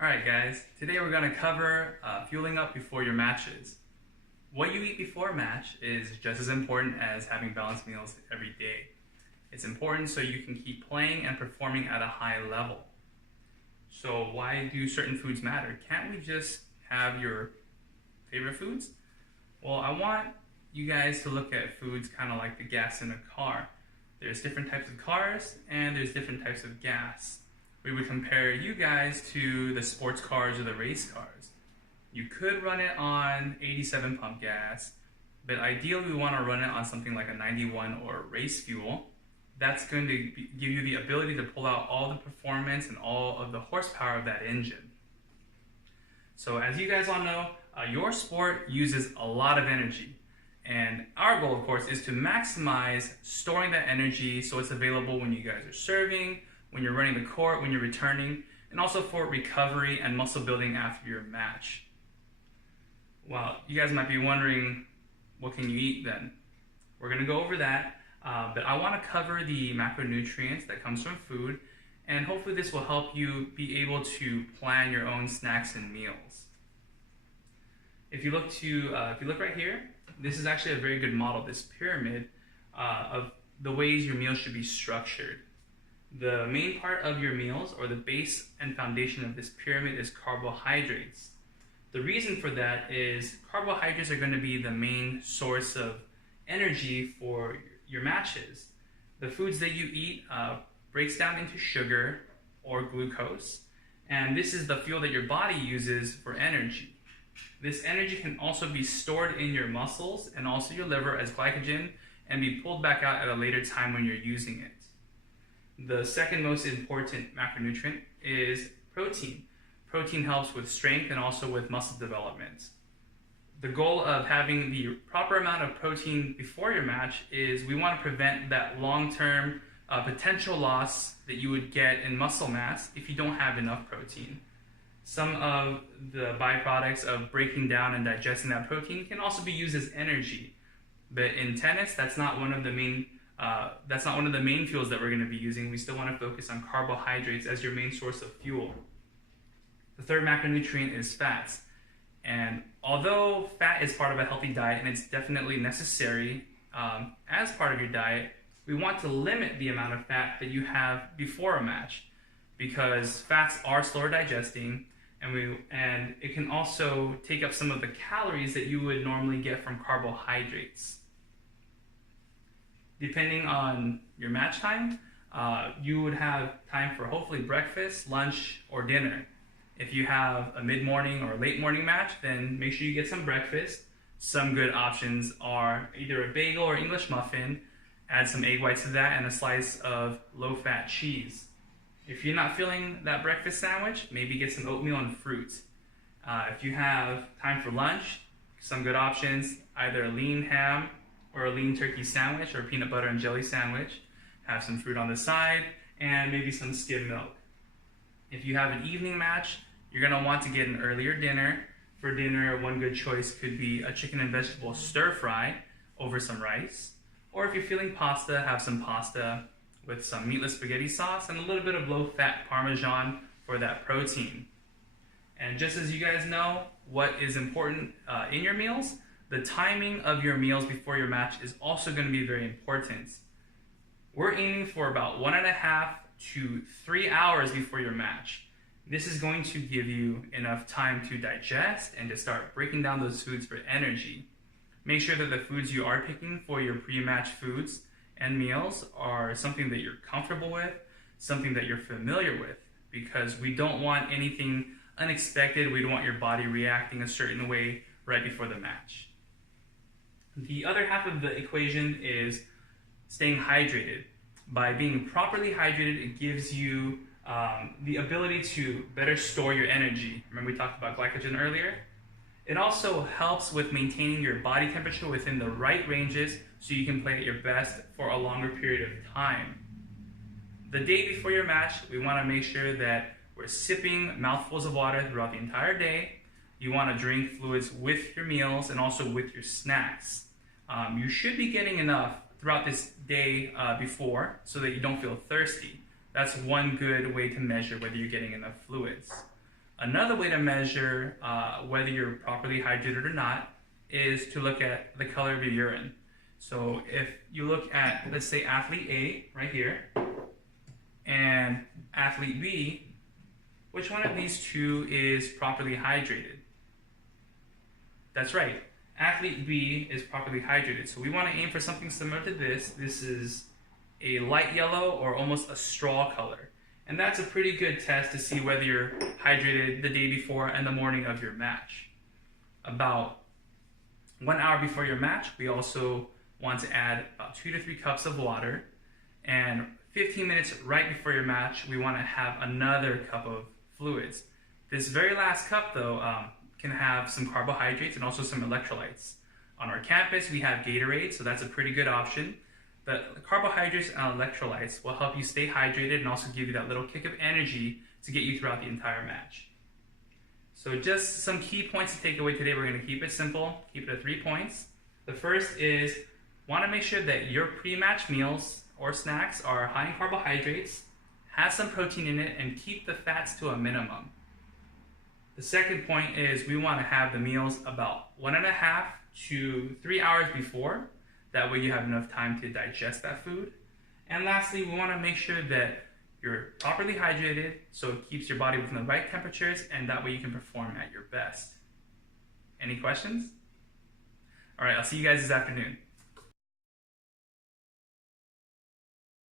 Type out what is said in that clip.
Alright guys, today we're going to cover fueling up before your matches. What you eat before a match is just as important as having balanced meals every day. It's important so you can keep playing and performing at a high level. So why do certain foods matter? Can't we just have your favorite foods? Well, I want you guys to look at foods kind of like the gas in a car. There's different types of cars and there's different types of gas. We would compare you guys to the sports cars or the race cars. You could run it on 87 pump gas, but ideally we want to run it on something like a 91 or race fuel. That's going to give you the ability to pull out all the performance and all of the horsepower of that engine. So as you guys all know, your sport uses a lot of energy. And our goal, of course, is to maximize storing that energy so it's available when you guys are serving, when you're running the court, when you're returning, and also for recovery and muscle building after your match. Well, you guys might be wondering, what can you eat then? We're going to go over that, but I want to cover the macronutrients that comes from food, and hopefully this will help you be able to plan your own snacks and meals. If you look right here, this is actually a very good model, this pyramid, of the ways your meals should be structured. The main part of your meals, or the base and foundation of this pyramid, is carbohydrates. The reason for that is carbohydrates are going to be the main source of energy for your matches. The foods that you eat breaks down into sugar or glucose, and this is the fuel that your body uses for energy. This energy can also be stored in your muscles and also your liver as glycogen and be pulled back out at a later time when you're using it. The second most important macronutrient is protein. Protein helps with strength and also with muscle development. The goal of having the proper amount of protein before your match is we want to prevent that long-term potential loss that you would get in muscle mass if you don't have enough protein. Some of the byproducts of breaking down and digesting that protein can also be used as energy. But in tennis, that's not one of the main fuels that we're going to be using. We still want to focus on carbohydrates as your main source of fuel. The third macronutrient is fats. And although fat is part of a healthy diet and it's definitely necessary as part of your diet, we want to limit the amount of fat that you have before a match because fats are slower digesting and it can also take up some of the calories that you would normally get from carbohydrates. Depending on your match time, you would have time for hopefully breakfast, lunch, or dinner. If you have a mid-morning or late morning match, then make sure you get some breakfast. Some good options are either a bagel or English muffin, add some egg whites to that, and a slice of low-fat cheese. If you're not feeling that breakfast sandwich, maybe get some oatmeal and fruit. If you have time for lunch, some good options, either a lean ham or a lean turkey sandwich or a peanut butter and jelly sandwich. Have some fruit on the side and maybe some skim milk. If you have an evening match, you're going to want to get an earlier dinner. For dinner, one good choice could be a chicken and vegetable stir fry over some rice. Or if you're feeling pasta, have some pasta with some meatless spaghetti sauce and a little bit of low-fat Parmesan for that protein. And just as you guys know what is important in your meals, the timing of your meals before your match is also going to be very important. We're aiming for about 1.5 to 3 hours before your match. This is going to give you enough time to digest and to start breaking down those foods for energy. Make sure that the foods you are picking for your pre-match foods and meals are something that you're comfortable with, something that you're familiar with, because we don't want anything unexpected. We don't want your body reacting a certain way right before the match. The other half of the equation is staying hydrated. By being properly hydrated, it gives you the ability to better store your energy. Remember we talked about glycogen earlier? It also helps with maintaining your body temperature within the right ranges so you can play at your best for a longer period of time. The day before your match, we want to make sure that we're sipping mouthfuls of water throughout the entire day. You want to drink fluids with your meals and also with your snacks. You should be getting enough throughout this day before so that you don't feel thirsty. That's one good way to measure whether you're getting enough fluids. Another way to measure whether you're properly hydrated or not is to look at the color of your urine. So if you look at, let's say, athlete A right here and athlete B, which one of these two is properly hydrated? That's right, athlete B is properly hydrated. So we want to aim for something similar to this. This is a light yellow or almost a straw color. And that's a pretty good test to see whether you're hydrated the day before and the morning of your match. About 1 hour before your match, we also want to add about 2 to 3 cups of water. And 15 minutes right before your match, we want to have another cup of fluids. This very last cup, though, can have some carbohydrates and also some electrolytes. On our campus, we have Gatorade, so that's a pretty good option. The carbohydrates and electrolytes will help you stay hydrated and also give you that little kick of energy to get you throughout the entire match. So just some key points to take away today. We're going to keep it simple, keep it at 3 points. The first is, want to make sure that your pre-match meals or snacks are high in carbohydrates, have some protein in it, and keep the fats to a minimum. The second point is we want to have the meals about 1.5 to 3 hours before. That way you have enough time to digest that food. And lastly, we want to make sure that you're properly hydrated so it keeps your body within the right temperatures, and that way you can perform at your best. Any questions? All right, I'll see you guys this afternoon.